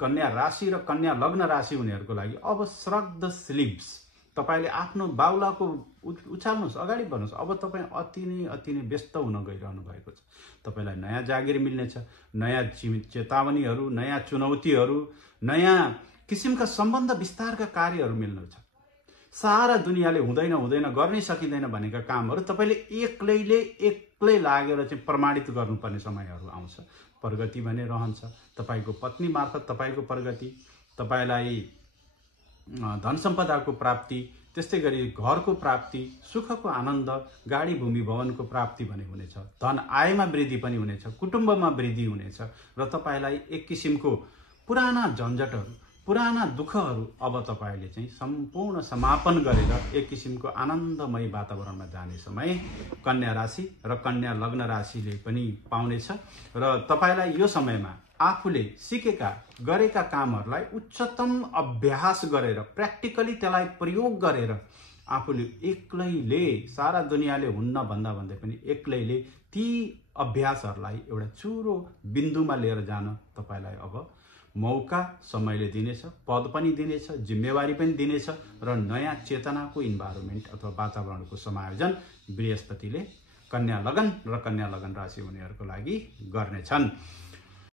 कन्या राशि र कन्या लग्न राशि हुनेहरूको लागि अब श्रग द स्लिप्स। तपाईले आफ्नो बाहुलाको उचाल्नुहोस्, अगाडि बढ्नुहोस्। अब तपाईँ अति नै व्यस्त हुन गइरहनु भएको छ। तपाईलाई नयाँ जागिर मिल्नेछ, नयाँ चेतावनीहरू, नयाँ चुनौतीहरू, नयाँ किसिमका सम्बन्ध विस्तारका कार्यहरू मिल्नेछ। सारा दुनियाँले हुँदैन गर्नै सकिँदैन भनेका कामहरू तपाईले एक्लै लागेर चाहिँ प्रमाणित गर्नुपर्ने समयहरू आउँछ। प्रगति भने रहन्छ, तपाईको पत्नी मार्फत तपाईको प्रगति, तपाईलाई धन सम्पदाको प्राप्ति, त्यस्तै गरी घरको प्राप्ति, सुखको आनन्द, गाडी भूमि भवनको प्राप्ति भने हुनेछ। धन आयमा वृद्धि पनि हुनेछ, कुटुम्बमा वृद्धि हुनेछ र तपाईलाई एक किसिमको पुराना झन्झटहरू, पुराना दुःखहरू अब तपाईले चाहिँ सम्पूर्ण समापन गरेर एक किसिमको आनन्दमय वातावरणमा जाने समय कन्या राशि र कन्या लग्न राशिले पनि पाउनेछ। र तपाईलाई यो समयमा आफूले सिकेका गरेका कामहरूलाई उच्चतम अभ्यास गरेर, प्र्याक्टिकली त्यसलाई प्रयोग गरेर आफूले एक्लैले, सारा दुनियाँले हुन्न भन्दा भन्दै पनि एक्लैले ती अभ्यासहरूलाई एउटा चुरो बिन्दुमा लिएर जान तपाईलाई अब मौका समयले दिनेछ, पद पनि दिनेछ, जिम्मेवारी पनि दिनेछ र नयाँ चेतनाको इन्भाइरोमेन्ट अथवा वातावरणको समायोजन बृहस्पतिले कन्या लगन र कन्या लगन राशि हुनेहरूको लागि गर्नेछन्।